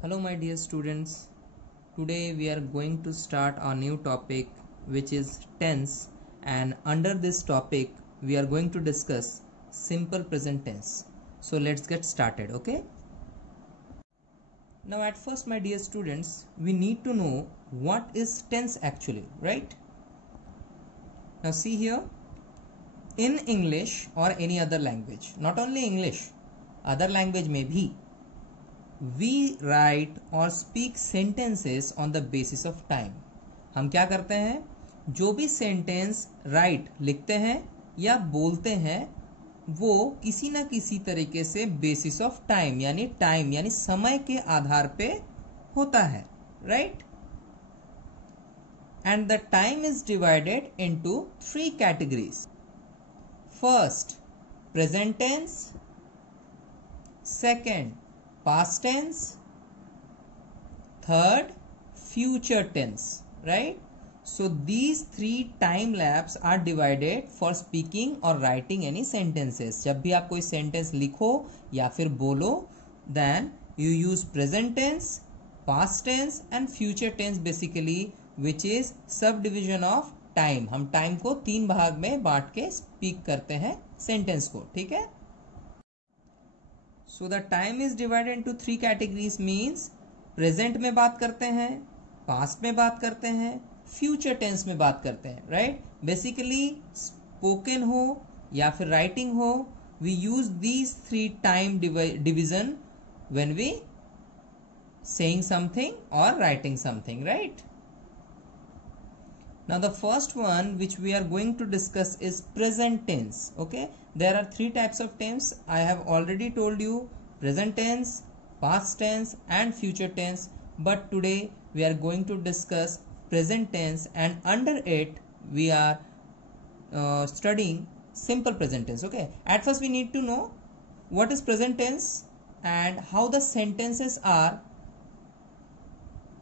Hello my dear students, today we are going to start a new topic which is tense, and under this topic we are going to discuss simple present tense. So let's get started, okay? Now at first my dear students, we need to know what is tense actually, right? Now see here, in English or any other language, not only English, other language may be, we write or speak sentences on the basis of time. हम क्या करते हैं, जो भी sentence right लिखते हैं या बोलते हैं वो किसी ना किसी तरीके से बेसिस ऑफ टाइम यानी समय के आधार पे होता है, right? And the time is divided into 3 categories. First, present tense. Second, past tense. Third, future tense, right? So these 3 time lapse are divided for speaking or writing any sentences. जब भी आप कोई sentence लिखो या फिर बोलो, then you use present tense, past tense and future tense basically, which is subdivision of time. हम time को 3 भाग में बांट के speak करते हैं sentence को, ठीक है? So the time is divided into 3 categories means present में बात करते हैं, past में बात करते हैं, future tense में बात करते हैं, right? Basically spoken हो या फिर writing हो, we use these 3 time division when we saying something or writing something, right? Now the first one which we are going to discuss is present tense, okay? There are 3 types of tense. I have already told you present tense, past tense and future tense, but today we are going to discuss present tense, and under it we are studying simple present tense, okay? At first we need to know what is present tense and how the sentences are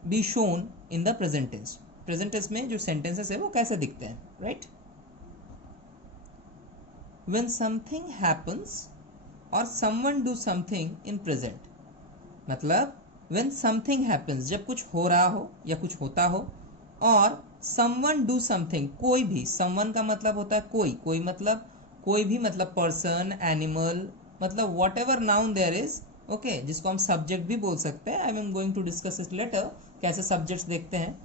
be shown in the present tense. Present tense में जो sentences है वो कैसे दिखते हैं, right? When something happens और someone do something in present, मतलब when something happens, जब कुछ हो रहा हो या कुछ होता हो, और समवन डू समथिंग, कोई भी, समवन का मतलब होता है कोई मतलब कोई भी, मतलब पर्सन, एनिमल, मतलब whatever noun there is, okay, जिसको हम सब्जेक्ट भी बोल सकते हैं. I am going to discuss it later, कैसे सब्जेक्ट्स देखते हैं.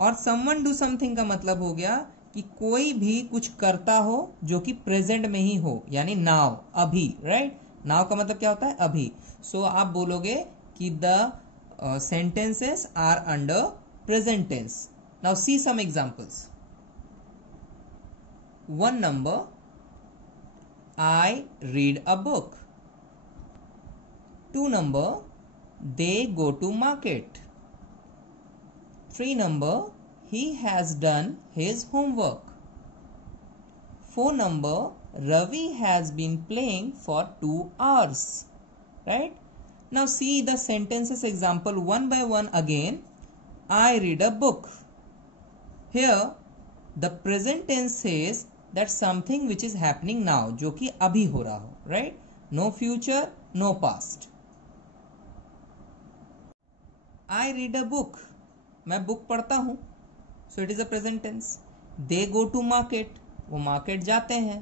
और समवन डू समथिंग का मतलब हो गया कि कोई भी कुछ करता हो जो कि प्रेजेंट में ही हो, यानी नाउ, अभी, राइट? नाउ का मतलब क्या होता है? अभी. सो आप बोलोगे कि the sentences are under present tense. Now see some examples. 1 number, I read a book. 2 number, they go to market. 3 number, he has done his homework. 4 number, Ravi has been playing for 2 hours. Right? Now see the sentences example one by one again. I read a book. Here the present tense says that something which is happening now, जो कि अभी हो रहा हो, right? No future, no past. I read a book. मैं book पढ़ता हूँ, so it is a present tense. They go to market, वो मार्केट जाते हैं,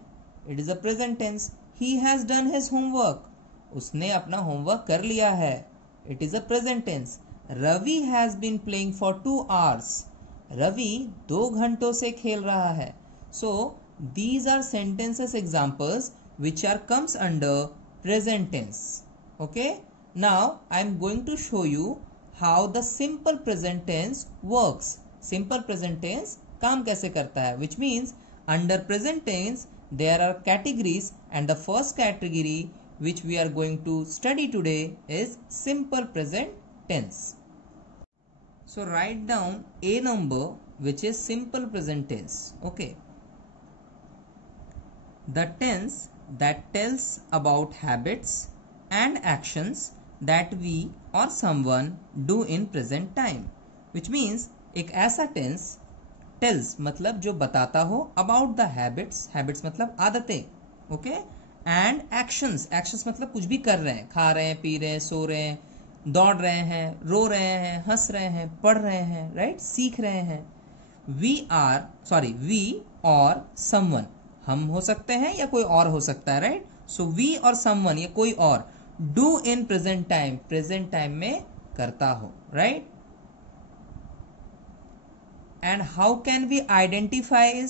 it is a present tense. He has done his homework, उसने अपना homework कर लिया है, it is a present tense. Ravi has been playing for 2 hours, Ravi 2 घंटों से खेल रहा है. So these are sentences examples which are comes under present tense, okay? Now I am going to show you how the simple present tense works. Simple present tense काम कैसे करता है, which means under present tense there are categories, and the first category which we are going to study today is simple present tense. So write down a number which is simple present tense, okay? The tense that tells about habits and actions that we or someone do in present time, which means एक ऐसा tense, tells मतलब जो बताता हो, about the habits मतलब आदतें, okay? And actions, actions मतलब कुछ भी कर रहे हैं, खा रहे हैं, पी रहे हैं, सो रहे हैं, दौड़ रहे हैं, रो रहे हैं, हंस रहे हैं, पढ़ रहे हैं, राइट, सीख रहे हैं। वी और समवन, हम हो सकते हैं या कोई और हो सकता है, राइट। सो वी और समवन या कोई और डू इन प्रेजेंट टाइम में करता हो, right. And how can we identify,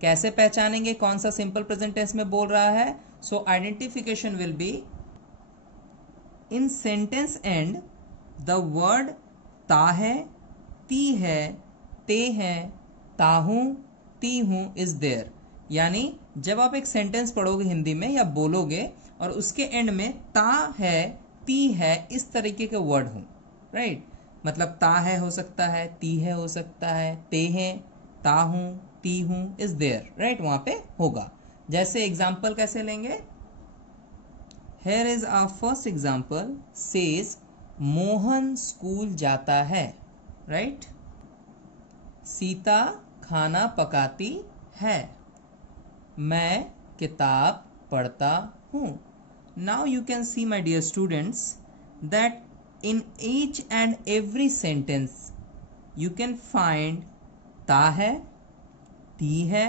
कैसे पहचानेंगे कौन सा सिंपल प्रेजेंट टेंस में बोल रहा है। So identification will be in sentence and the word ता है, ती है, ते है, ताहूं, ती हूं इज देयर। यानी जब आप एक सेंटेंस पढ़ोगे हिंदी में या बोलोगे और उसके एंड में ता है, ती है, इस तरीके के वर्ड हों, राइट। मतलब ता है हो सकता है, ती है हो सकता है, ते हैं, ताहूं, ती हूं इज देयर, राइट, वहां पे होगा। जैसे एग्जाम्पल कैसे लेंगे, Here is our first example, says Mohan school जाता है, right? सीता खाना पकाती है, मैं किताब पढ़ता हूँ। Now you can see, my dear students, that in each and every sentence you can find ता है, ती है,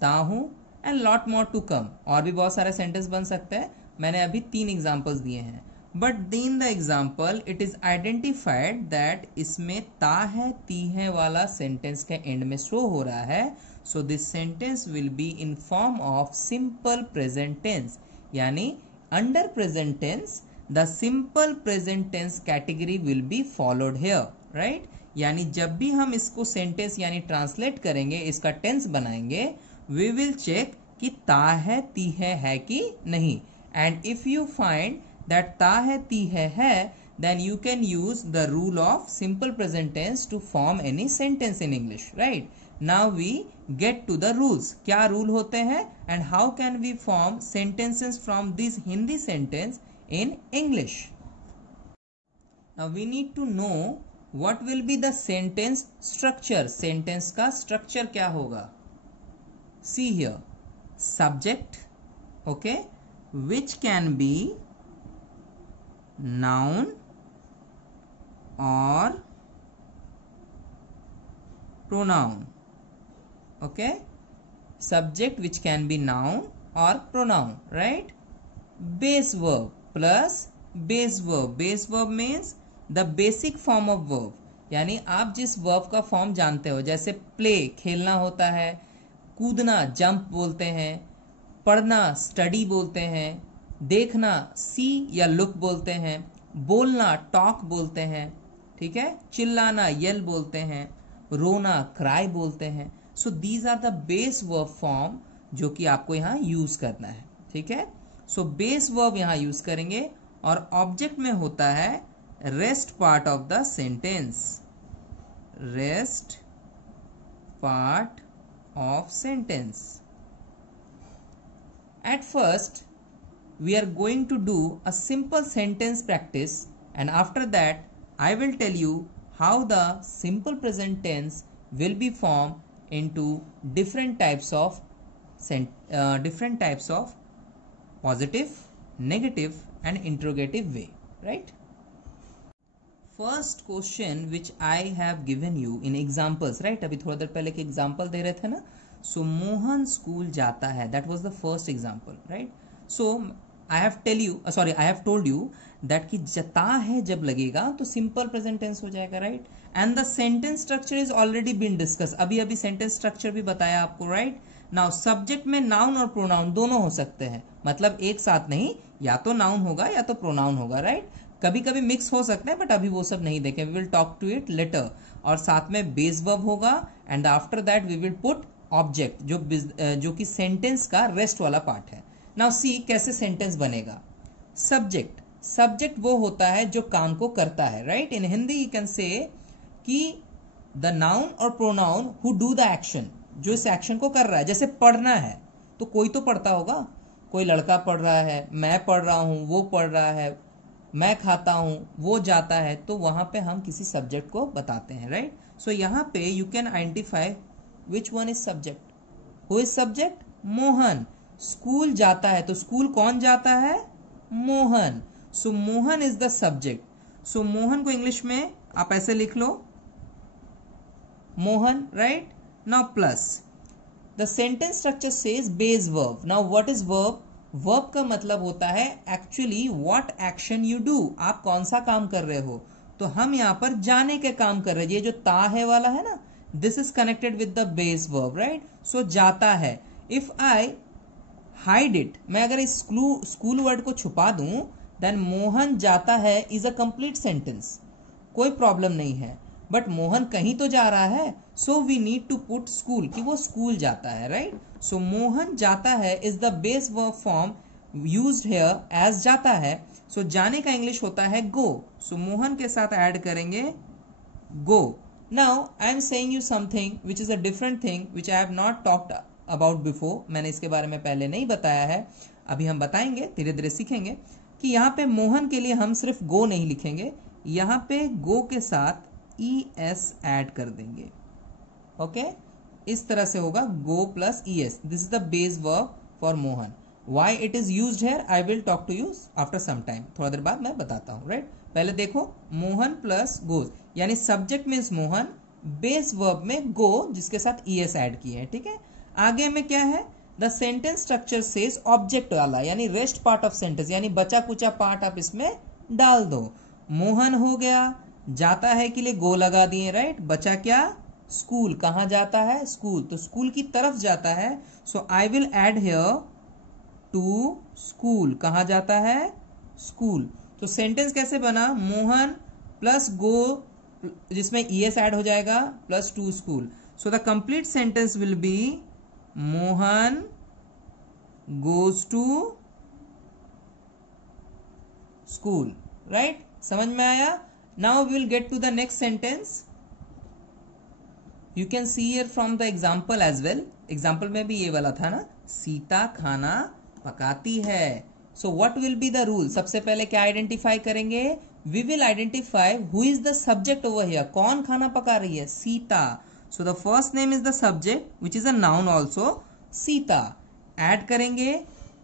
ताहूं and lot more to come। और भी बहुत सारे सेंटेंस बन सकते हैं, मैंने अभी 3 एग्जाम्पल्स दिए हैं। But in the example it is identified that इसमें ता है, ती है वाला सेंटेंस के एंड में शो हो रहा है। So this sentence will be in form of simple present tense, यानी under present tense the simple present tense category will be followed here, right. यानी जब भी हम इसको सेंटेंस यानी ट्रांसलेट करेंगे, इसका टेंस बनाएंगे, वी विल चेक कि ता है, ती है कि नहीं। And if you find that ता है, ती है, then you can use the rule of simple present tense to form any sentence in English, right? Now we get to the rules. क्या rule होते हैं and how can we form sentences from this Hindi sentence in English? Now we need to know what will be the sentence structure. Sentence का structure क्या होगा? See here, subject, okay, which can be noun or pronoun, okay, subject which can be noun or pronoun, right. Base verb plus base verb, base verb means the basic form of verb, यानी आप जिस verb का form जानते हो, जैसे play खेलना होता है, कूदना जंप बोलते हैं, पढ़ना स्टडी बोलते हैं, देखना सी या लुक बोलते हैं, बोलना टॉक बोलते हैं, ठीक है, चिल्लाना येल बोलते हैं, रोना क्राई बोलते हैं। So these are the base verb form जो कि आपको यहाँ यूज करना है, ठीक है। सो बेस वर्ब यहाँ यूज करेंगे और ऑब्जेक्ट में होता है rest part of the sentence, rest part of sentence. At first, we are going to do a simple sentence practice, and after that, I will tell you how the simple present tense will be formed into different types of positive, negative, and interrogative way, right? First question which I have given you in examples, right? अभी थोड़ा देर पहले के example दे रहे थे ना। So Mohan school जाता है, that was the first example, right? So I have told you that कि जता है जब लगेगा तो simple present tense हो जाएगा, right? And the sentence structure is already been discussed, अभी sentence structure भी बताया आपको, right? Now subject में noun और pronoun दोनों हो सकते हैं, मतलब एक साथ नहीं, या तो noun होगा या तो pronoun होगा, right? कभी कभी मिक्स हो सकते हैं, बट अभी वो सब नहीं देखें, we will talk to it later। और साथ में बेस वर्ब होगा and after that we will put object जो कि सेंटेंस का रेस्ट वाला पार्ट है। नाउ सी कैसे सेंटेंस बनेगा। सब्जेक्ट वो होता है जो काम को करता है, right. In Hindi you can say कि द नाउन और pronoun who do the action, जो इस एक्शन को कर रहा है। जैसे पढ़ना है तो कोई तो पढ़ता होगा, कोई लड़का पढ़ रहा है, मैं पढ़ रहा हूं, वो पढ़ रहा है, मैं खाता हूं, वो जाता है, तो वहां पे हम किसी सब्जेक्ट को बताते हैं, राइट। सो यहां पे you can identify which one is subject. Who is subject? Mohan. School जाता है तो स्कूल कौन जाता है? Mohan. So Mohan is the subject. So Mohan को इंग्लिश में आप ऐसे लिख लो, Mohan, right. Now plus the sentence structure says base verb. Now what is verb? Verb का मतलब होता है actually what action you do, आप कौन सा काम कर रहे हो। तो हम यहां पर जाने के काम कर रहे हैं। ये जो ता है वाला है ना, this is connected with the base verb, right. So जाता है। इफ आई हाइड इट, मैं अगर इस स्कूल वर्ड को छुपा दूं, देन मोहन जाता है इज अ कंप्लीट सेंटेंस, कोई प्रॉब्लम नहीं है। बट मोहन कहीं तो जा रहा है, so we need to put school, कि वो स्कूल जाता है, राइट। सो मोहन जाता है is the base verb form used here as जाता है। सो जाने का इंग्लिश होता है गो। सो मोहन के साथ ऐड करेंगे go. Now I am saying you something which is a different thing which I have not talked about before. मैंने इसके बारे में पहले नहीं बताया है, अभी हम बताएंगे, धीरे धीरे सीखेंगे कि यहाँ पे मोहन के लिए हम सिर्फ गो नहीं लिखेंगे, यहाँ पे गो के साथ ES ऐड कर देंगे। ओके, इस तरह से होगा go plus ES। This is the base verb for Mohan. Why it is used here I will talk to you after some time, थोड़ा देर बाद मैं बताता हूँ, राइट। पहले देखो, मोहन प्लस गोज, यानी subject means Mohan, base verb में गो जिसके साथ ES ऐड किए हैं, ठीक है। आगे में क्या है, the sentence structure says object वाला, यानी रेस्ट पार्ट ऑफ सेंटेंस, यानी बचा कुचा पार्ट आप इसमें डाल दो। मोहन हो गया, जाता है के लिए गो लगा दिए, राइट। बचा क्या, स्कूल, कहां जाता है, स्कूल, तो स्कूल की तरफ जाता है। So I will add here to school, कहां जाता है, स्कूल। तो सेंटेंस कैसे बना, मोहन प्लस गो जिसमें ES ऐड हो जाएगा plus to school. So the complete sentence will be Mohan goes to school, right. समझ में आया। Now we will get to the next sentence. You can see here from the example as well. Example में भी ये वाला था ना, सीता खाना पकाती है। So what will be the rule? सबसे पहले क्या आइडेंटिफाई करेंगे, we will identify who is the subject over here, कौन खाना पका रही है, Sita. So the first name is the subject which is a noun also, Sita. Add करेंगे,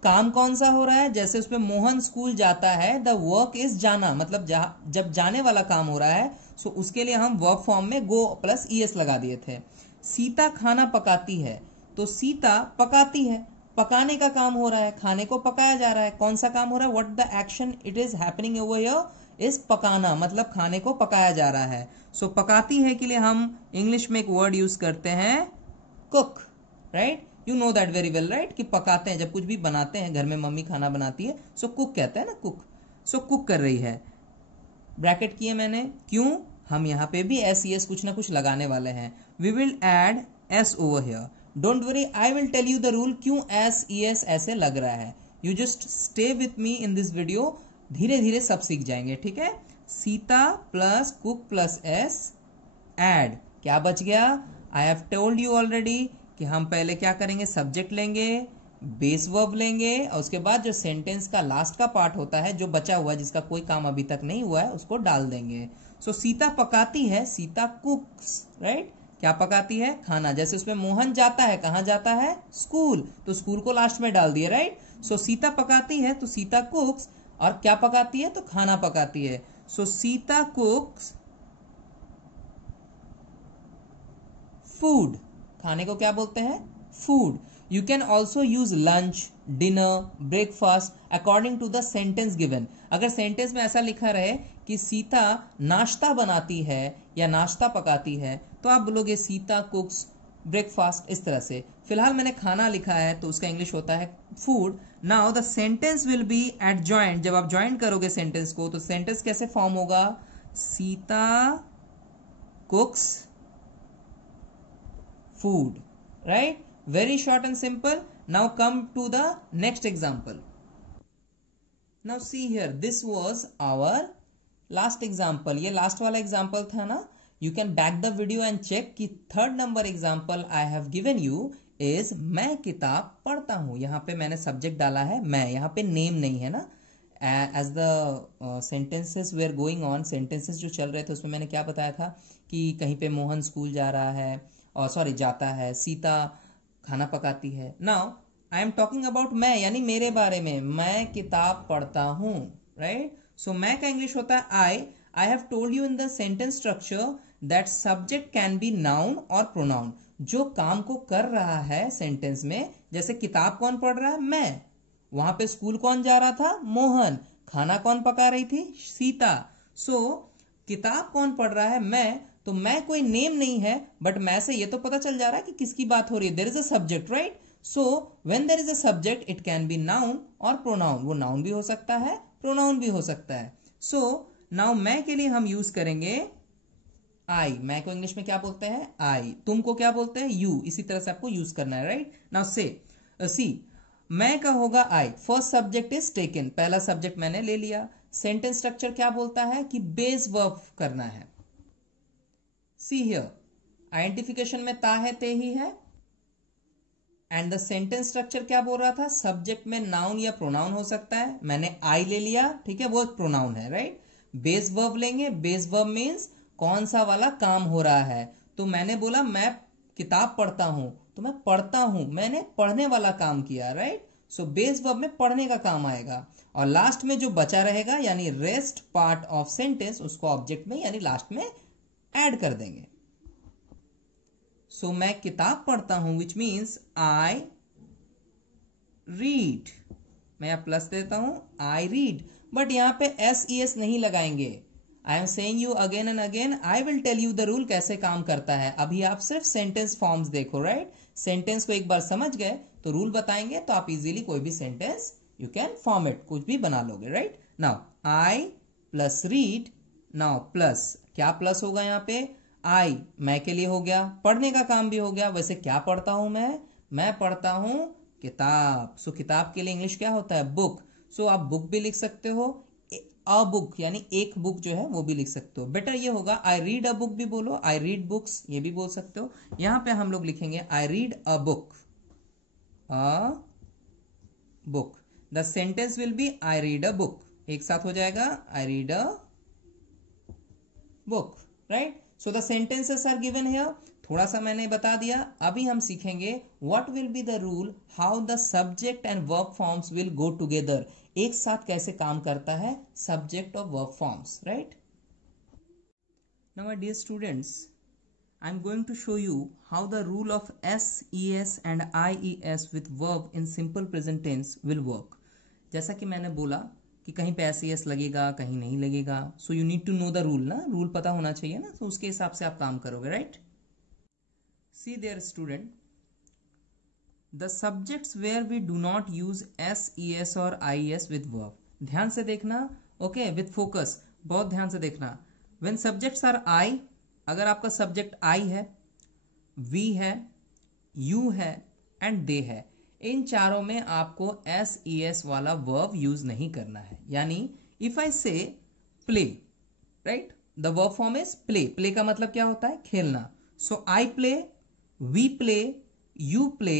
काम कौन सा हो रहा है, जैसे उसमें मोहन स्कूल जाता है, द वर्क इज जाना, मतलब जब जाने वाला काम हो रहा है, सो उसके लिए हम वर्ब फॉर्म में गो प्लस ES लगा दिए थे। सीता खाना पकाती है, तो सीता पकाती है, पकाने का काम हो रहा है, खाने को पकाया जा रहा है। कौन सा काम हो रहा है, what the action it is happening over here is पकाना, मतलब खाने को पकाया जा रहा है। सो पकाती है के लिए हम इंग्लिश में एक वर्ड यूज करते हैं cook, right. You know that very well, right, कि पकाते हैं, जब कुछ भी बनाते हैं घर में, मम्मी खाना बनाती है, सो कुक कहते हैं ना, कुक। सो कुक कर रही है, ब्रैकेट किए मैंने, क्यों, हम यहाँ पे भी SES कुछ ना कुछ लगाने वाले हैं। We will add S over here. Don't worry, I will tell you the rule क्यों SES ऐसे लग रहा है। You just stay with me in this video, धीरे धीरे सब सीख जाएंगे, ठीक है। Sita plus cook plus S add, क्या बच गया, I have told you already कि हम पहले क्या करेंगे, सब्जेक्ट लेंगे, बेस वर्ब लेंगे, और उसके बाद जो सेंटेंस का लास्ट का पार्ट होता है, जो बचा हुआ है, जिसका कोई काम अभी तक नहीं हुआ है, उसको डाल देंगे। सो सीता पकाती है, सीता कुक्स, राइट। क्या पकाती है, खाना। जैसे उसमें मोहन जाता है, कहां जाता है, स्कूल, तो स्कूल को लास्ट में डाल दिए, राइट। सो सीता पकाती है तो सीता कुक्स, और क्या पकाती है, तो खाना पकाती है। सो सीता कुक्स फूड, खाने को क्या बोलते हैं, food. You can also use lunch, dinner, breakfast according to the sentence given. अगर सेंटेंस में ऐसा लिखा रहे कि सीता नाश्ता बनाती है या नाश्ता पकाती है, तो आप बोलोगे सीता कुक्स ब्रेकफास्ट, इस तरह से। फिलहाल मैंने खाना लिखा है तो उसका इंग्लिश होता है food. Now the sentence will B adjoint, जब आप ज्वाइन करोगे सेंटेंस को, तो सेंटेंस कैसे फॉर्म होगा, Sita कुक्स food, right? Very short and simple. Now come to the next example. Now see here, this was our last example. ये last वाला example था ना, you can back the video and check कि third number example I have given you is मैं किताब पढ़ता हूँ। यहाँ पे मैंने subject डाला है मैं, यहाँ पे name नहीं है ना। As the sentences were going on, sentences जो चल रहे थे उसमें मैंने क्या बताया था कि कहीं पे मोहन स्कूल जा रहा है, और सॉरी जाता है, सीता खाना पकाती है। Now I am talking about मैं, यानी मेरे बारे में, मैं किताब पढ़ता हूं, राइट। सो मैं का इंग्लिश होता है I. I have told you in the sentence structure that subject can be noun और प्रोनाउन। जो काम को कर रहा है सेंटेंस में, जैसे किताब कौन पढ़ रहा है, मैं। वहां पे स्कूल कौन जा रहा था, मोहन। खाना कौन पका रही थी, सीता। सो किताब कौन पढ़ रहा है, मैं। तो मैं कोई नेम नहीं है, बट मैं से ये तो पता चल जा रहा है कि किसकी बात हो रही है। There is a subject, right. So when there is a subject it can be noun और प्रोनाउन। वो नाउन भी हो सकता है, प्रोनाउन भी हो सकता है। सो नाउ मैं के लिए हम यूज करेंगे आई। मैं को इंग्लिश में क्या बोलते हैं, आई। तुमको क्या बोलते हैं, यू। इसी तरह से आपको यूज करना है, राइट। नाउ से सी, मैं का होगा आई। फर्स्ट सब्जेक्ट इज टेकन, पहला सब्जेक्ट मैंने ले लिया। सेंटेंस स्ट्रक्चर क्या बोलता है कि बेस वर्ब करना है। सी हियर, आइडेंटिफिकेशन में ता है, ते ही है। एंड द सेंटेंस स्ट्रक्चर क्या बोल रहा था, सब्जेक्ट में नाउन या प्रोनाउन हो सकता है। मैंने आई ले लिया, ठीक है, वो प्रोनाउन है, राइट। बेस वर्ब लेंगे। बेस वर्ब मीन्स कौन सा वाला काम हो रहा है। तो मैंने बोला मैं किताब पढ़ता हूं, तो मैं पढ़ता हूं, मैंने पढ़ने वाला काम किया, राइट। सो बेस वर्ब में पढ़ने का काम आएगा। और लास्ट में जो बचा रहेगा यानी रेस्ट पार्ट ऑफ सेंटेंस, उसको ऑब्जेक्ट में यानी लास्ट में ऐड कर देंगे। सो मैं किताब पढ़ता हूं, विच मीन्स आई रीड। मैं यहां प्लस देता हूं, आई रीड। बट यहां पे SES नहीं लगाएंगे। I am saying you again and again, I will tell you the rule कैसे काम करता है। अभी आप सिर्फ सेंटेंस फॉर्म्स देखो, राइट। सेंटेंस को एक बार समझ गए तो रूल बताएंगे, तो आप इजीली कोई भी sentence you can form it, कुछ भी बना लोगे, right. Now I plus read. Now plus, क्या प्लस होगा यहाँ पे, आई मैं के लिए हो गया, पढ़ने का काम भी हो गया। वैसे क्या पढ़ता हूं मैं पढ़ता हूं किताब। सो किताब के लिए इंग्लिश क्या होता है, बुक। सो आप बुक भी लिख सकते हो, अ बुक यानी एक बुक जो है वो भी लिख सकते हो। बेटर ये होगा आई रीड अ बुक भी बोलो, आई रीड बुक्स ये भी बोल सकते हो। यहां पे हम लोग लिखेंगे I read a book, a book. The sentence will be I read a book. एक साथ हो जाएगा, I read a book, right. So the sentences are given here. थोड़ा सा मैंने बता दिया। अभी हम सीखेंगे what will be the rule, how the subject and verb forms will go together. एक साथ कैसे काम करता है सब्जेक्ट और verb forms, right. Now my dear students, I am going to show you how the rule of SES and IES with verb in simple present tense will work. जैसा कि मैंने बोला कि कहीं पे SES लगेगा, कहीं नहीं लगेगा। So you need to know the rule ना, रूल पता होना चाहिए ना, तो उसके हिसाब से आप काम करोगे, right. See there student, the subjects where we do not use SES और IES विद वर्ब। ध्यान से देखना, ओके, विथ फोकस, बहुत ध्यान से देखना। व्हेन सब्जेक्ट्स आर आई, अगर आपका सब्जेक्ट आई है, वी है, यू है एंड दे है, इन चारों में आपको SES वाला वर्ब यूज नहीं करना है। यानी if I say play, right, the verb form is play. Play का मतलब क्या होता है, खेलना। So I play, we play, you play,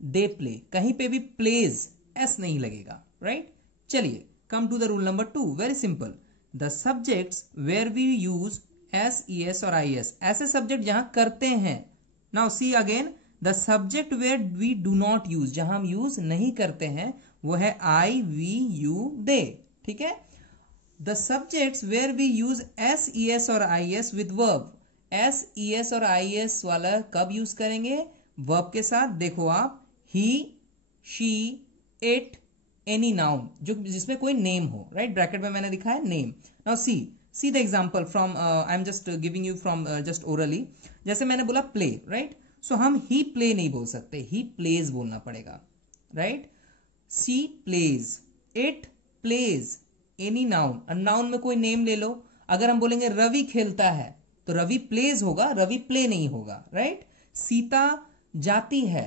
they play, कहीं पे भी प्लेज एस नहीं लगेगा, राइट। चलिए come to the rule number 2, very simple. The subjects where we use SES और IES, ऐसे सब्जेक्ट जहां करते हैं। Now see again, the subject where we do not use, जहां हम यूज नहीं करते हैं, वो है आई, वी, यू, दे, ठीक है। The subjects where we use SES और IES विद वर्ब, SES और IES वाला कब यूज करेंगे, वर्ब के साथ। देखो आप, ही, शी, इट, एनी नाउन जो जिसमें कोई नेम हो, राइट। ब्रैकेट में मैंने लिखा है name. Now see the example from, I am just giving you from just orally. जैसे मैंने बोला प्ले, राइट। सो हम ही प्ले नहीं बोल सकते, ही प्लेज बोलना पड़ेगा, right. See plays, it plays, any noun. Noun में कोई नेम ले लो। अगर हम बोलेंगे रवि खेलता है, तो रवि प्लेज होगा, रवि प्ले नहीं होगा, राइट। सीता जाती है,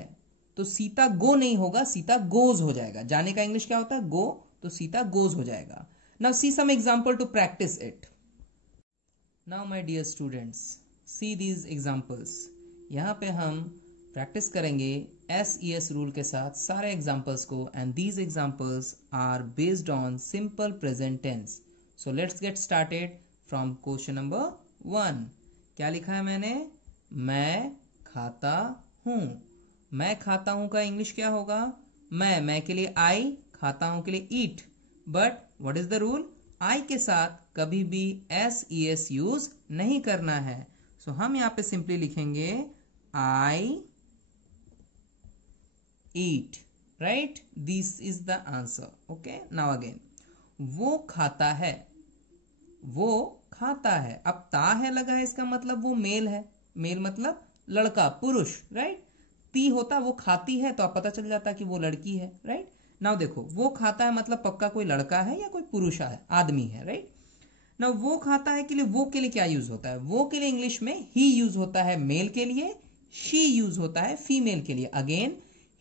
तो सीता गो नहीं होगा, सीता गोज हो जाएगा। जाने का इंग्लिश क्या होता है, गो, तो सीता गोज हो जाएगा। Now see some example to practice it. Now my dear students, see these examples. यहां पे हम प्रैक्टिस करेंगे SES रूल के साथ सारे एग्जांपल्स को, and these examples are based on simple present tense. So let's get started from question number 1। क्या लिखा है मैंने, मैं खाता हूं। मैं खाता हूं का इंग्लिश क्या होगा, मैं के लिए आई, खाता हूं के लिए eat. But what is the rule, I के साथ कभी भी एस ई एस यूज नहीं करना है। सो हम यहां पे सिंपली लिखेंगे I eat, right? This is the answer. Okay, now again, वो खाता है, वो खाता है। अब ता है लगा है, इसका मतलब वो मेल है, मेल मतलब लड़का, पुरुष, राइट? ती होता वो खाती है, तो आप पता चल जाता कि वो लड़की है, राइट? नाउ देखो, वो खाता है मतलब पक्का कोई लड़का है या कोई पुरुष है, आदमी है, राइट? नाउ वो खाता है के लिए वो के लिए क्या यूज होता है? वो के लिए इंग्लिश में ही यूज होता है मेल के लिए, शी यूज होता है फीमेल के लिए। अगेन,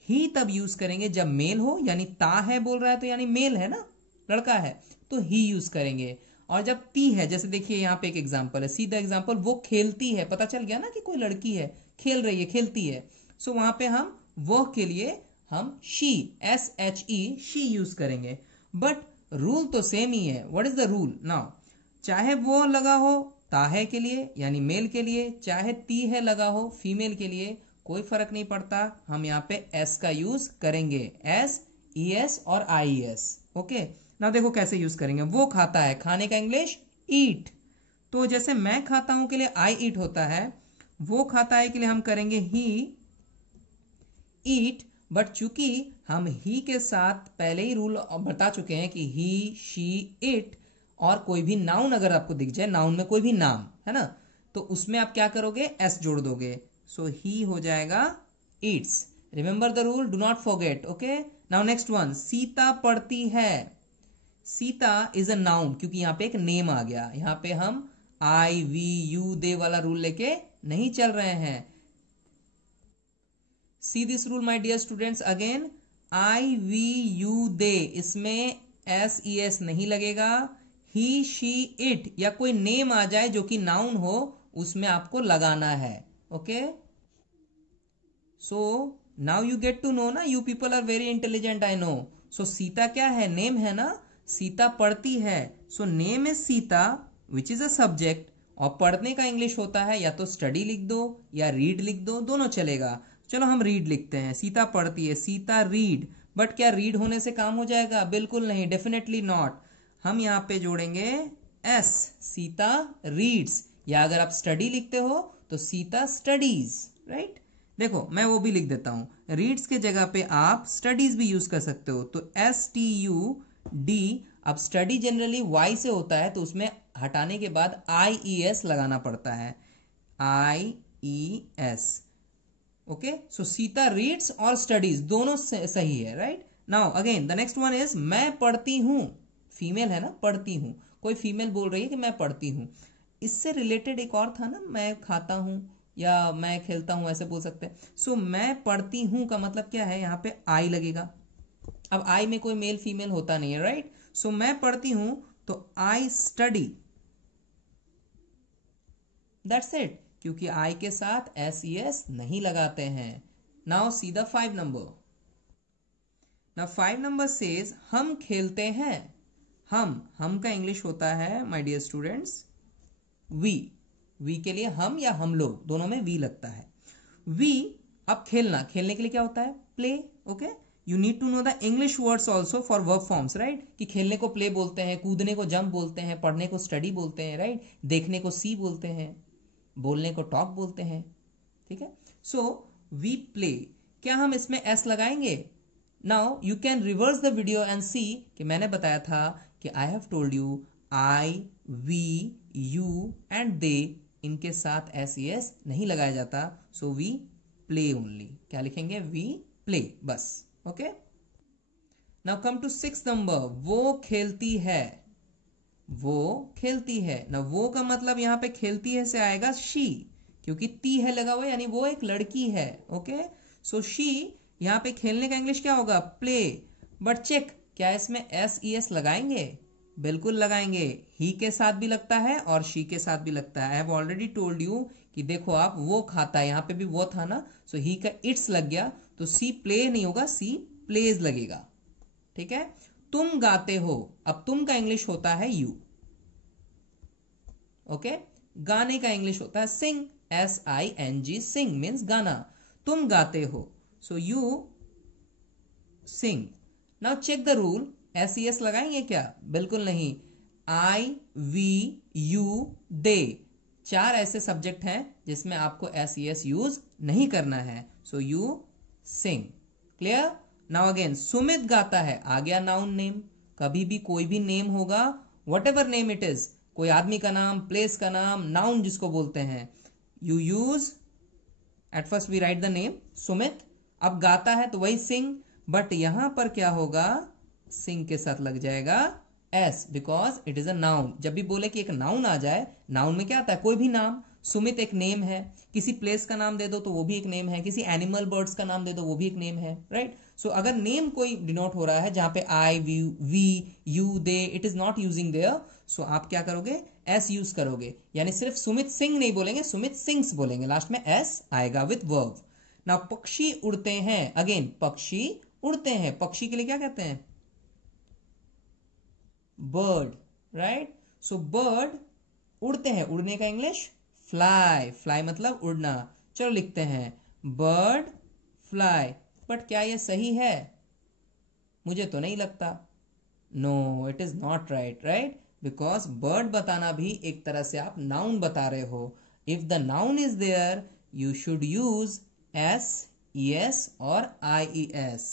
ही तब यूज करेंगे जब मेल हो, यानी ता है बोल रहा है तो यानी मेल है ना, लड़का है, तो ही यूज करेंगे। और जब ती है, जैसे देखिए यहाँ पे एक एग्जांपल है, सीधा एग्जांपल, वो खेलती है, पता चल गया ना कि कोई लड़की है, खेल रही है, खेलती है। सो वहां पे हम वो के लिए हम शी, SHE, शी यूज करेंगे। बट रूल तो सेम ही है। What is the rule? Now, चाहे वो लगा हो ताहे के लिए यानी मेल के लिए, चाहे ती है लगा हो फीमेल के लिए, कोई फर्क नहीं पड़ता, हम यहाँ पे एस का यूज करेंगे, SES और IES। ओके, ना देखो कैसे यूज करेंगे। वो खाता है, खाने का इंग्लिश ईट, तो जैसे मैं खाता हूं के लिए आई ईट होता है, वो खाता है के लिए हम करेंगे ही ईट। बट चूंकि हम ही के साथ पहले ही रूल बता चुके हैं कि ही, शी, इट, और कोई भी नाउन अगर आपको दिख जाए, नाउन में कोई भी नाम है ना, तो उसमें आप क्या करोगे? एस जोड़ दोगे। सो ही हो जाएगा Yeats. Remember the rule, do not forget. Okay, now next one, Sita पढ़ती है। सीता इज अ नाउन, क्योंकि यहां पे एक नेम आ गया। यहां पे हम आई, वी, यू, दे वाला रूल लेके नहीं चल रहे हैं। See this rule my dear students again, I, we, you, they, इसमें SES नहीं लगेगा। ही, शी, इट या कोई नेम आ जाए जो कि नाउन हो, उसमें आपको लगाना है। Okay, so now you get to know ना, you people are very intelligent, I know. So Sita क्या है? नेम है ना, सीता पढ़ती है। So name is Sita which is a subject, और पढ़ने का इंग्लिश होता है या तो स्टडी लिख दो या रीड लिख दो, दोनों चलेगा। चलो हम रीड लिखते हैं, सीता पढ़ती है, सीता रीड। बट क्या रीड होने से काम हो जाएगा? बिल्कुल नहीं, डेफिनेटली नॉट। हम यहां पे जोड़ेंगे एस, सीता रीड्स, या अगर आप स्टडी लिखते हो तो सीता स्टडीज, राइट? देखो मैं वो भी लिख देता हूं, रीड्स के जगह पे आप स्टडीज भी यूज कर सकते हो, तो STUD। अब स्टडी जनरली Y से होता है, तो उसमें हटाने के बाद IES लगाना पड़ता है, IES। ओके, सो सीता रीड्स और स्टडीज दोनों सही है, right? Now again the next one is मैं पढ़ती हूं। फीमेल है ना, पढ़ती हूं, कोई फीमेल बोल रही है कि मैं पढ़ती हूं। इससे रिलेटेड एक और था ना, मैं खाता हूं या मैं खेलता हूं, ऐसे बोल सकते हैं। सो मैं पढ़ती हूं का मतलब क्या है? यहां पे आई लगेगा। अब आई में कोई मेल फीमेल होता नहीं है, राइट? सो मैं पढ़ती हूं तो आई स्टडी, दैट्स इट, क्योंकि आई के साथ SES नहीं लगाते हैं। Now see the 5 number. Now 5 number says हम खेलते हैं। हम का इंग्लिश होता है माय डियर स्टूडेंट्स वी के लिए हम या हम लोग दोनों में वी लगता है। वी, अब खेलना, खेलने के लिए क्या होता है? Play. Okay, you need to know the English words also for verb forms, right? कि खेलने को प्ले बोलते हैं, कूदने को जंप बोलते हैं, पढ़ने को स्टडी बोलते हैं, राइट? देखने को सी बोलते हैं, बोलने को टॉक बोलते हैं, ठीक है? सो वी प्ले, क्या हम इसमें एस लगाएंगे? Now you can reverse the video and see कि मैंने बताया था कि I have told you I, we, you and they, इनके साथ SES नहीं लगाया जाता। So we play only. क्या लिखेंगे? वी प्ले, बस। Okay, now come to 6 number, वो खेलती है। वो खेलती है ना, वो का मतलब यहां पे खेलती है से आएगा शी, क्योंकि ती है लगा हुआ यानी वो एक लड़की है। ओके, सो शी, यहां पे खेलने का इंग्लिश क्या होगा? प्ले। बट चेक, क्या इसमें SES लगाएंगे? बिल्कुल लगाएंगे, ही के साथ भी लगता है और शी के साथ भी लगता है। I have already told you कि देखो आप, वो खाता है, यहां पे भी वो था ना, सो ही का इट्स लग गया, तो सी प्ले नहीं होगा, सी प्लेज लगेगा, ठीक है? तुम गाते हो, अब तुम का इंग्लिश होता है यू। ओके, गाने का इंग्लिश होता है सिंग, SING, सिंग मीन्स गाना। तुम गाते हो, so you sing. Now check the rule, SES लगाएंगे क्या? बिल्कुल नहीं। आई, वी, यू, दे, 4 ऐसे सब्जेक्ट हैं जिसमें आपको एस ई एस यूज नहीं करना है. सो you Singh. Clear? Now again, Sumit गाता है, आ गया नाउन नेम. कभी भी कोई भी नेम होगा, what ever name it is, कोई आदमी का नाम, प्लेस का नाम, नाउन जिसको बोलते हैं, you use at first we write the name Sumit. अब गाता है तो वही सिंग, बट यहां पर क्या होगा, सिंग के साथ लग जाएगा S, because it is a noun. जब भी बोले कि एक नाउन आ जाए, नाउन में क्या आता है, कोई भी नाम. सुमित एक नेम है, किसी प्लेस का नाम दे दो तो वो भी एक नेम है, किसी एनिमल बर्ड्स का नाम दे दो वो भी एक नेम है, राइट? सो अगर नेम कोई डिनोट हो रहा है जहां पे I, we, you, they, it is not using there, so आप क्या करोगे, एस यूज करोगे. यानी सिर्फ सुमित सिंह नहीं बोलेंगे, सुमित सिंग्स बोलेंगे, लास्ट में एस आएगा विथ वर्ब. नाउ पक्षी उड़ते हैं, अगेन पक्षी उड़ते हैं, पक्षी के लिए क्या कहते हैं, बर्ड, राइट? सो बर्ड उड़ते हैं, उड़ने का इंग्लिश फ्लाई. फ्लाई मतलब उड़ना. चलो लिखते हैं बर्ड फ्लाई. बट क्या ये सही है? मुझे तो नहीं लगता. No, it is not right, right? Because bird बताना भी एक तरह से आप नाउन बता रहे हो. If the noun is there you should use S, E S और I E S.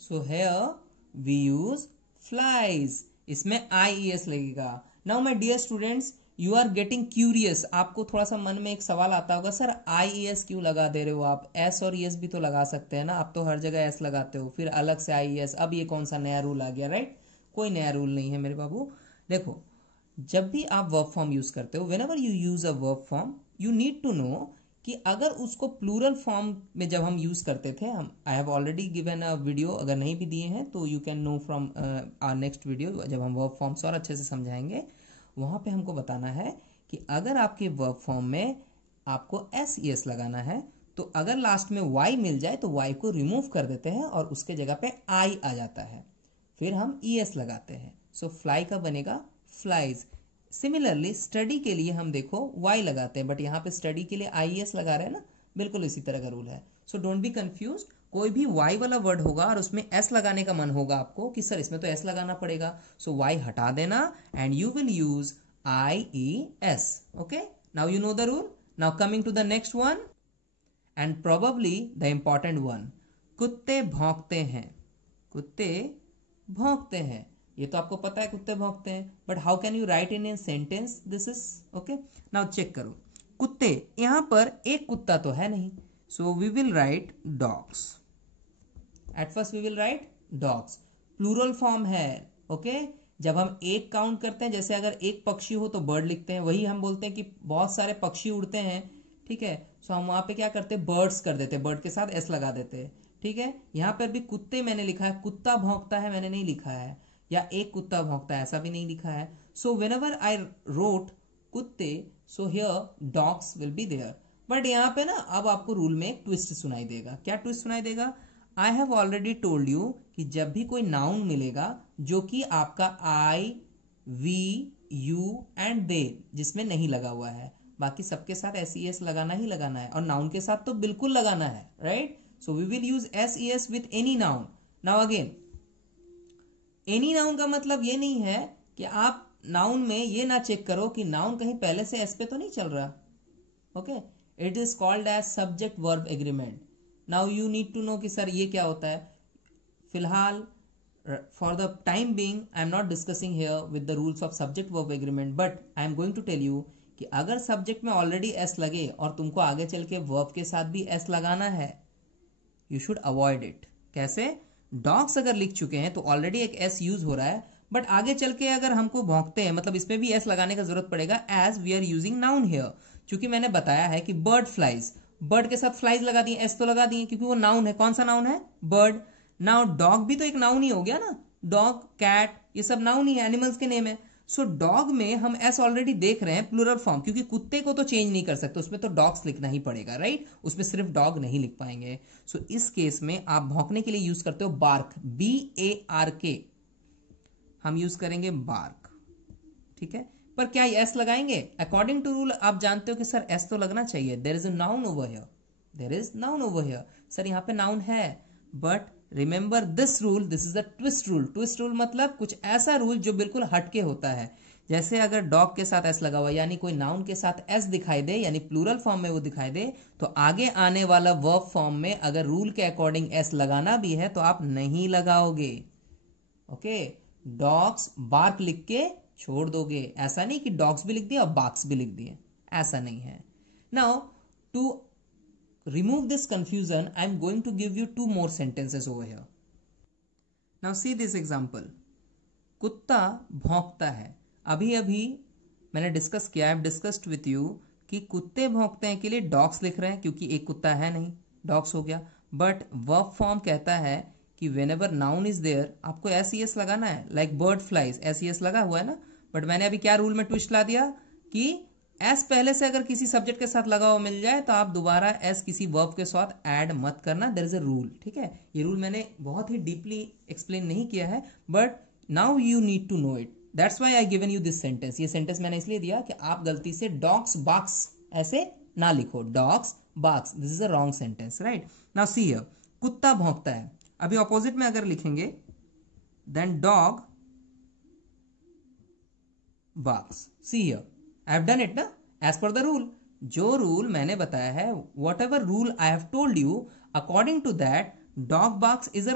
So here we use flies, इसमें आई ई एस लगेगा. Now my dear students, you are getting curious. आपको थोड़ा सा मन में एक सवाल आता होगा, सर आई ई एस क्यों लगा दे रहे हो आप, एस और ई एस भी तो लगा सकते हैं ना, आप तो हर जगह एस लगाते हो, फिर अलग से आई ई एस, अब ये कौन सा नया रूल आ गया, राइट? कोई नया रूल नहीं है मेरे बाबू. देखो, जब भी आप वर्ब फॉर्म यूज करते हो, whenever you use a verb form, you need to know कि अगर उसको प्लूरल फॉर्म में जब हम यूज करते थे, हम I have already given a video, अगर नहीं भी दिए हैं तो you can know from our next video, जब हम वर्ब फॉर्म्स और अच्छे से समझाएंगे, वहां पे हमको बताना है कि अगर आपके वर्ब फॉर्म में आपको एस ई एस लगाना है, तो अगर लास्ट में वाई मिल जाए तो वाई को रिमूव कर देते हैं और उसके जगह पे आई आ जाता है, फिर हम ई एस लगाते हैं. सो फ्लाई का बनेगा फ्लाइज. सिमिलरली स्टडी के लिए हम देखो वाई लगाते हैं, बट यहाँ पे स्टडी के लिए आई एस लगा रहे हैं ना, बिल्कुल इसी तरह का रूल है. So don't be confuse. कोई भी वाई वाला वर्ड होगा और उसमें एस लगाने का मन होगा आपको कि सर इसमें तो एस लगाना पड़ेगा, सो वाई हटा देना and you will use I E S. Okay, now you know the rule. Now coming to the next one and probably the important one. कुत्ते भौंकते हैं, कुत्ते भौंकते हैं. ये तो आपको पता है कुत्ते भौंकते हैं, but how can you write in a sentence this is. Okay, now check करो. कुत्ते, यहां पर एक कुत्ता तो है नहीं, so we will write dogs. At first we will write dogs. Plural form है. ओके, जब हम एक काउंट करते हैं, जैसे अगर एक पक्षी हो तो बर्ड लिखते हैं, वही हम बोलते हैं कि बहुत सारे पक्षी उड़ते हैं, ठीक है, सो हम वहां पे क्या करते हैं, बर्ड्स कर देते हैं, बर्ड के साथ एस लगा देते हैं, ठीक है. यहां पर भी कुत्ते मैंने लिखा है, कुत्ता भौंकता है मैंने नहीं लिखा है, या एक कुत्ता भौंकता है ऐसा भी नहीं लिखा है. सो व्हेनेवर आई रोट कुत्ते, so here dogs will be there. But यहाँ पे ना अब आपको रूल में एक ट्विस्ट सुनाई देगा. क्या ट्विस्ट सुनाई देगा? आई हैव ऑलरेडी टोल्ड यू कि जब भी कोई नाउन मिलेगा जो कि आपका आई, वी, यू एंड दे जिसमें नहीं लगा हुआ है, बाकी सबके साथ एस ई एस लगाना ही लगाना है, और नाउन के साथ तो बिल्कुल लगाना है, right? So we will use S E S with any noun. Now again, any noun का मतलब ये नहीं है कि आप नाउन में ये ना चेक करो कि नाउन कहीं पहले से एस पे तो नहीं चल रहा. Okay, it is called as subject verb agreement. Now you need to know कि सर ये क्या होता है. फिलहाल for the time being I am not discussing here with the rules of subject verb agreement, but I am going to tell you कि अगर subject में already S लगे और तुमको आगे चल के वर्ब के साथ भी एस लगाना है, यू शुड अवॉइड इट. कैसे? डॉग्स अगर लिख चुके हैं तो ऑलरेडी एक एस यूज हो रहा है, बट आगे चल के अगर हमको भौंकते हैं मतलब इसमें भी एस लगाने का जरूरत पड़ेगा, as we are using noun here. क्योंकि मैंने बताया है कि बर्ड फ्लाइज, बर्ड के साथ फ्लाइज लगा दिए, एस तो लगा दिए क्योंकि वो नाउन है. कौन सा नाउन है? बर्ड. नाउ डॉग भी तो एक नाउन ही हो गया ना, डॉग, कैट, ये सब नाउन ही है, एनिमल्स के नेम है. सो डॉग में हम एस ऑलरेडी देख रहे हैं प्लूरल फॉर्म, क्योंकि कुत्ते को तो चेंज नहीं कर सकते, उसमें तो डॉग्स लिखना ही पड़ेगा, राइट? उसमें सिर्फ डॉग नहीं लिख पाएंगे. सो इस केस में आप भौंकने के लिए यूज करते हो बार्क, BARK, हम यूज करेंगे बार्क, ठीक है. पर क्या एस लगाएंगे? अकॉर्डिंग टू रूल आप जानते हो कि सर एस तो लगना चाहिए. There is a noun over here, there is noun over here. Sir यहाँ पे नाउन है, but remember this rule, this is the twist rule. Twist rule मतलब कुछ ऐसा रूल जो बिल्कुल हटके होता है। जैसे अगर डॉग के साथ एस लगा हुआ, यानी कोई नाउन के साथ एस दिखाई दे, यानी प्लूरल फॉर्म में वो दिखाई दे, तो आगे आने वाला वर्ब फॉर्म में अगर रूल के अकॉर्डिंग एस लगाना भी है तो आप नहीं लगाओगे। ओके, डॉग्स बार्क लिख के छोड़ दोगे। ऐसा नहीं कि डॉग्स भी लिख दिया और बार्क्स भी लिख दिए, ऐसा नहीं है। Now to remove this confusion, I am going to give you 2 more sentences over here. Now see this example. कुत्ता भौंकता है। अभी अभी मैंने डिस्कस किया, I have discussed with you कि कुत्ते भौंकते हैं के लिए डॉग्स लिख रहे हैं, क्योंकि एक कुत्ता है नहीं, डॉग्स हो गया। बट वर्ब फॉर्म कहता है कि whenever noun is there आपको एस लगाना है, लाइक बर्ड फ्लाइज, एस लगा हुआ है ना। बट मैंने अभी क्या रूल में ट्विस्ट ला दिया कि एस पहले से अगर किसी सब्जेक्ट के साथ लगा हुआ मिल जाए तो आप दोबारा एस किसी वर्ब के साथ ऐड मत करना। देयर इज अ रूल, ठीक है। ये रूल मैंने बहुत ही डीपली एक्सप्लेन नहीं किया है, but now you need to know it. That's why I given you this sentence. ये सेंटेंस मैंने इसलिए दिया कि आप गलती से डॉग्स बार्क्स ऐसे ना लिखो, dogs barks, this is a wrong sentence, right. Now see here, कुत्ता भौंकता है। अभी ऑपोजिट में अगर लिखेंगे then dog barks. See here, I have done it ना, एज पर द रूल। जो रूल मैंने बताया है, whatever rule I have told you, according to that dog barks is a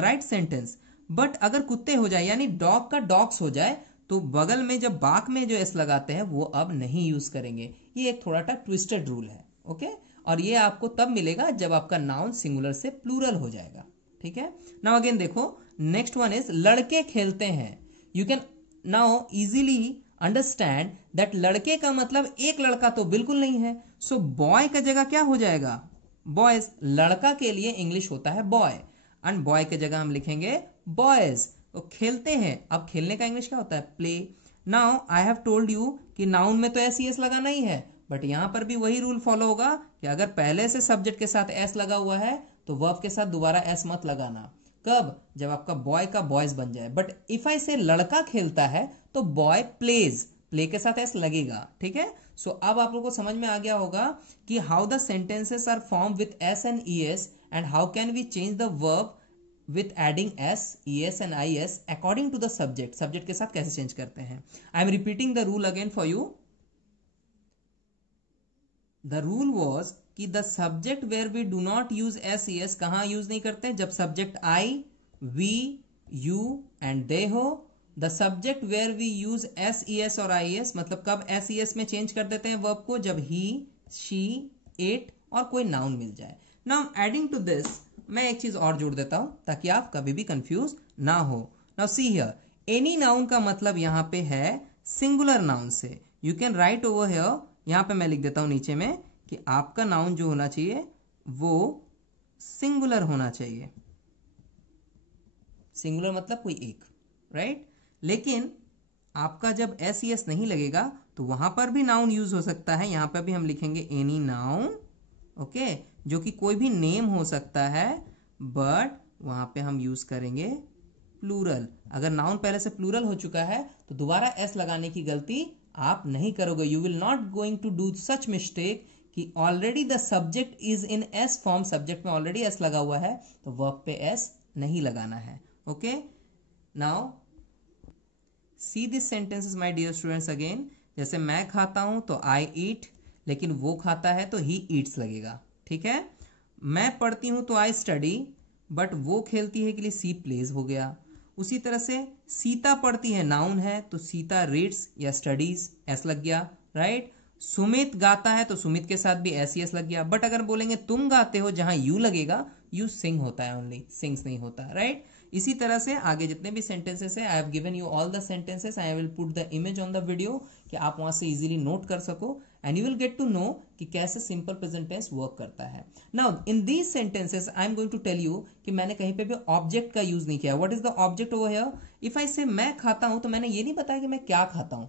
right sentence. But अगर कुत्ते हो जाए, यानी डॉग का डॉग्स हो जाए, तो बगल में जब बाक में जो एस लगाते हैं वो अब नहीं यूज करेंगे। ये एक थोड़ा सा ट्विस्टेड रूल है, ओके। और ये आपको तब मिलेगा जब आपका नाउन सिंगुलर से प्लूरल हो जाएगा, ठीक है। नाउ अगेन देखो, नेक्स्ट वन इज लड़के खेलते हैं। You can now easily understand that लड़के का मतलब एक लड़का तो बिल्कुल नहीं है। सो बॉय का जगह क्या हो जाएगा, बॉयज। लड़का के लिए इंग्लिश होता है बॉय, एंड बॉय के जगह हम लिखेंगे बॉयज। तो खेलते हैं, अब खेलने का इंग्लिश क्या होता है, play. Now I have told you कि नाउन में तो एस लगाना ही है, बट यहां पर भी वही रूल फॉलो होगा कि अगर पहले से सब्जेक्ट के साथ एस लगा हुआ है तो वर्ब के साथ दोबारा एस मत लगाना। कब, जब आपका बॉय का बॉयज बन जाए। बट इफ आई से लड़का खेलता है तो बॉय प्लेज, प्ले के साथ एस लगेगा, ठीक है। सो अब आप लोगों को समझ में आ गया होगा कि how the sentences are form with S and E S, and how can we change the verb with adding S, E S and I S according to the subject. Subject के साथ कैसे चेंज करते हैं। I am repeating the rule again for you. The rule was कि the subject where we do not use S E S, कहां use नहीं करते, जब subject I, we, you and they हो। The subject where we use S E S और I S, मतलब कब S E S में चेंज कर देते हैं वर्ब को, जब ही, शी, इट और कोई नाउन मिल जाए। नाउ एडिंग टू दिस मैं एक चीज और जोड़ देता हूं ताकि आप कभी भी कंफ्यूज ना हो। Now see here, any noun का मतलब यहां पे है सिंगुलर नाउन से। You can write over here, यहां पे मैं लिख देता हूं नीचे में कि आपका नाउन जो होना चाहिए वो सिंगुलर होना चाहिए। सिंगुलर मतलब कोई एक, राइट। लेकिन आपका जब एस ई एस नहीं लगेगा तो वहां पर भी नाउन यूज हो सकता है। यहां पर भी हम लिखेंगे एनी नाउन, ओके, जो कि कोई भी नेम हो सकता है, बट वहां पे हम यूज करेंगे प्लूरल। अगर नाउन पहले से प्लूरल हो चुका है तो दोबारा एस लगाने की गलती आप नहीं करोगे। You will not going to do such mistake कि already the subject is in S form, subject में ऑलरेडी एस लगा हुआ है तो वर्ब पे एस नहीं लगाना है, okay. Now see this sentences my dear students again. जैसे मैं खाता हूं तो आई ईट, लेकिन वो खाता है तो ही ईट्स लगेगा, ठीक है। मैं पढ़ती हूं तो आई स्टडी, बट वो खेलती है के लिए सी प्लेज हो गया। उसी तरह से सीता पढ़ती है, नाउन है तो सीता रीड्स या स्टडीज, एस लग गया, राइट। सुमित गाता है तो सुमित के साथ भी एस एस लग गया। बट अगर बोलेंगे तुम गाते हो, जहां यू लगेगा, यू सिंग होता है, ओनली सिंग्स नहीं होता, राइट। इसी तरह से आगे जितने भी सेंटेंसेस है, I have given you all the sentences, I will put the image on the video कि आप वहां से इजीली नोट कर सको, and you will get to know कि कैसे सिंपल प्रेजेंट टेंस वर्क करता है। Now in these sentences I am going to tell you कि मैंने कहीं पे भी ऑब्जेक्ट का यूज नहीं किया। What is the object over here? If I से मैं खाता हूं तो मैंने ये नहीं बताया कि मैं क्या खाता हूं,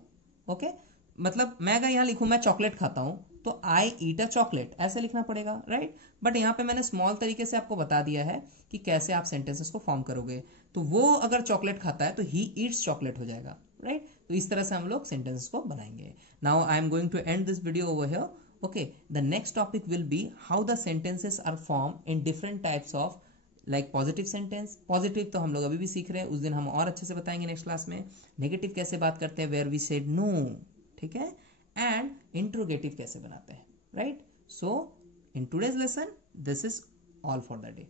ओके। मतलब मैं अगर यहां लिखूं मैं चॉकलेट खाता हूं तो आई ईट अ चॉकलेट, ऐसे लिखना पड़ेगा, राइट। बट यहां पे मैंने स्मॉल तरीके से आपको बता दिया है कि कैसे आप सेंटेंसेस को फॉर्म करोगे। तो वो अगर चॉकलेट खाता है तो ही ईट्स चॉकलेट हो जाएगा, राइट। तो इस तरह से हम लोग सेंटेंसेस को बनाएंगे। Now I am going to end this video over here, okay. The next topic will be how the sentences are form in different types of like positive sentence, positive तो हम लोग अभी भी सीख रहे हैं, उस दिन हम और अच्छे से बताएंगे नेक्स्ट क्लास में। नेगेटिव कैसे बात करते हैं, वेयर वी सेड नो, ठीक है। एंड इंट्रोगेटिव कैसे बनाते हैं, right. So in today's lesson this is all for the day.